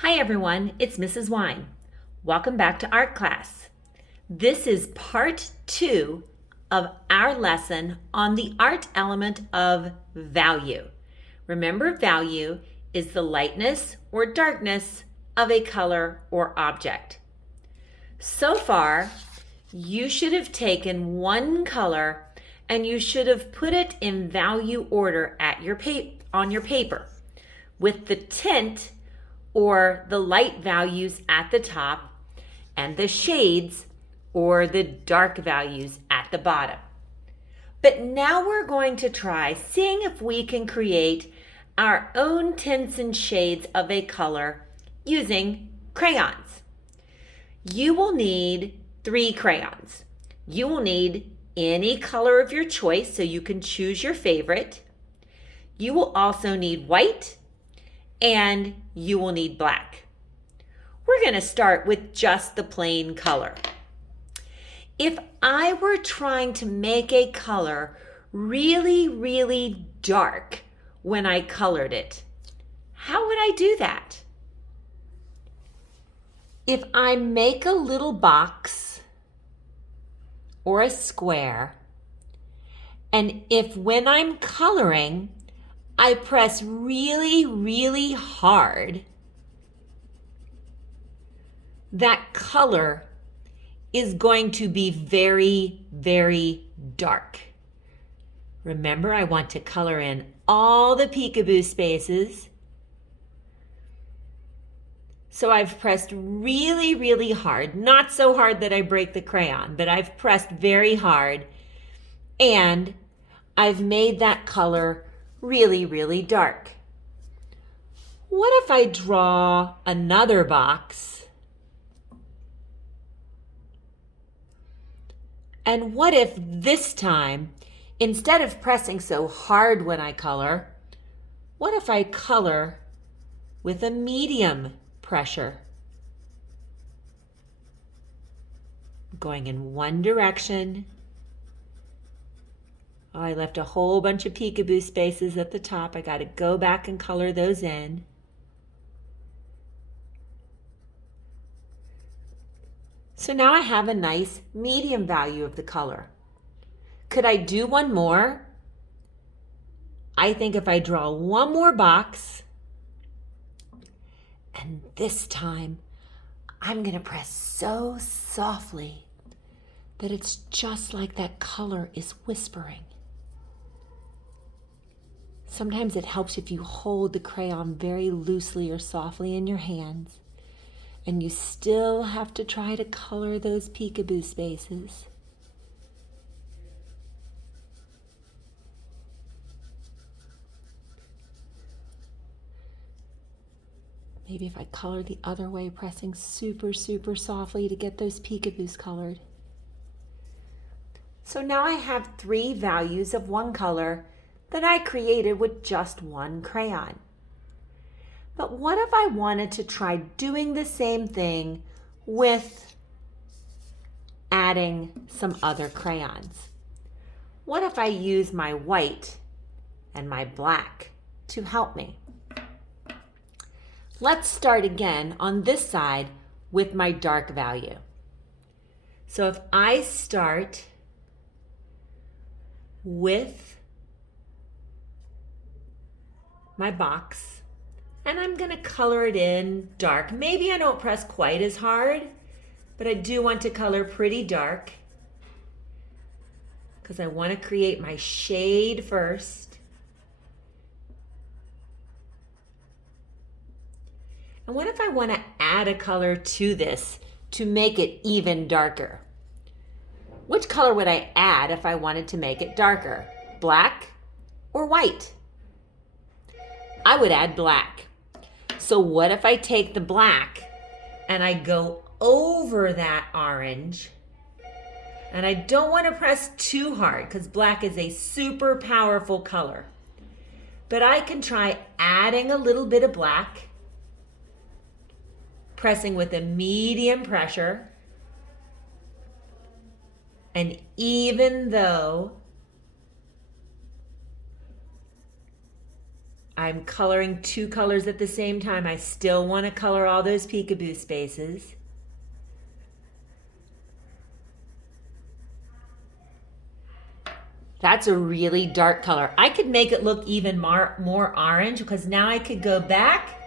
Hi everyone, it's Mrs. Wine. Welcome back to art class. This is part 2 of our lesson on the art element of value. Remember, value is the lightness or darkness of a color or object. So far, you should have taken one color and you should have put it in value order at on your paper with the tint or the light values at the top and the shades or the dark values at the bottom. But now we're going to try seeing if we can create our own tints and shades of a color using crayons. You will need 3 crayons. You will need any color of your choice, so you can choose your favorite. You will also need white, and you will need black. We're going to start with just the plain color. If I were trying to make a color really, really dark when I colored it, how would I do that? If I make a little box or a square, and if when I'm coloring, I press really, really hard, that color is going to be very, very dark. Remember, I want to color in all the peekaboo spaces. So I've pressed really, really hard, not so hard that I break the crayon, but I've pressed very hard, and I've made that color really, really dark. What if I draw another box? And what if this time, instead of pressing so hard when I color, what if I color with a medium pressure? Going in one direction. Oh, I left a whole bunch of peekaboo spaces at the top. I got to go back and color those in. So now I have a nice medium value of the color. Could I do one more? I think if I draw one more box, and this time I'm going to press so softly that it's just like that color is whispering. Sometimes it helps if you hold the crayon very loosely or softly in your hands, and you still have to try to color those peekaboo spaces. Maybe if I color the other way, pressing super, super softly to get those peekaboos colored. So now I have 3 values of one color that I created with just one crayon. But what if I wanted to try doing the same thing with adding some other crayons? What if I use my white and my black to help me? Let's start again on this side with my dark value. So if I start with my box, and I'm going to color it in dark. Maybe I don't press quite as hard, but I do want to color pretty dark because I want to create my shade first. And what if I want to add a color to this to make it even darker? Which color would I add if I wanted to make it darker? Black or white? I would add black. So what if I take the black and I go over that orange? And I don't want to press too hard because black is a super powerful color. But I can try adding a little bit of black, pressing with a medium pressure. And even though I'm coloring two colors at the same time. I still want to color all those peekaboo spaces. That's a really dark color. I could make it look even more orange because now I could go back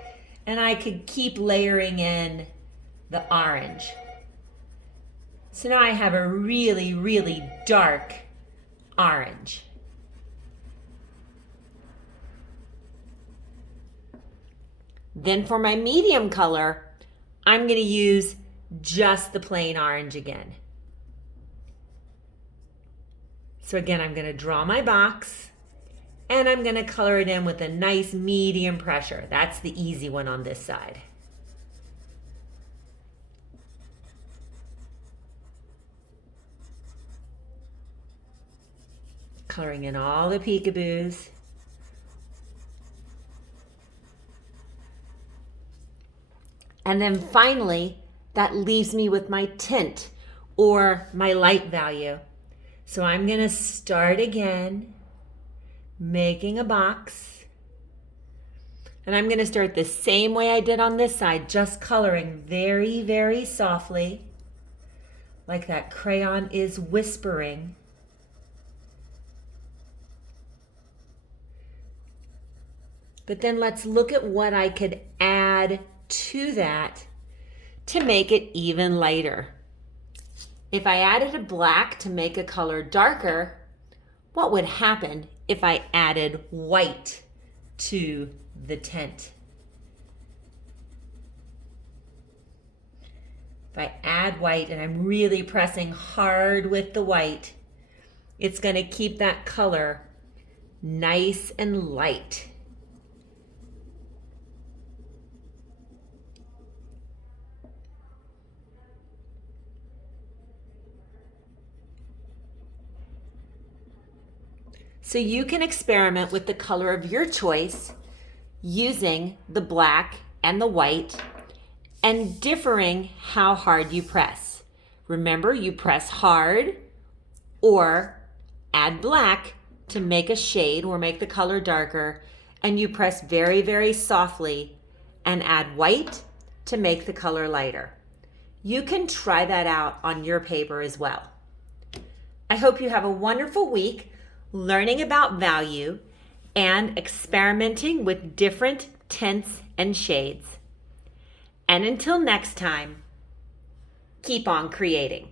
and I could keep layering in the orange. So now I have a really, really dark orange. Then for my medium color, I'm going to use just the plain orange again. So again, I'm going to draw my box and I'm going to color it in with a nice medium pressure. That's the easy one on this side. Coloring in all the peekaboos. And then finally, that leaves me with my tint or my light value. So I'm going to start again, making a box. And I'm going to start the same way I did on this side, just coloring very, very softly, like that crayon is whispering. But then let's look at what I could add to that to make it even lighter. If I added a black to make a color darker, what would happen if I added white to the tint? If I add white and I'm really pressing hard with the white, it's going to keep that color nice and light. So you can experiment with the color of your choice using the black and the white and differing how hard you press. Remember, you press hard or add black to make a shade or make the color darker, and you press very, very softly and add white to make the color lighter. You can try that out on your paper as well. I hope you have a wonderful week learning about value and experimenting with different tints and shades. And until next time, keep on creating.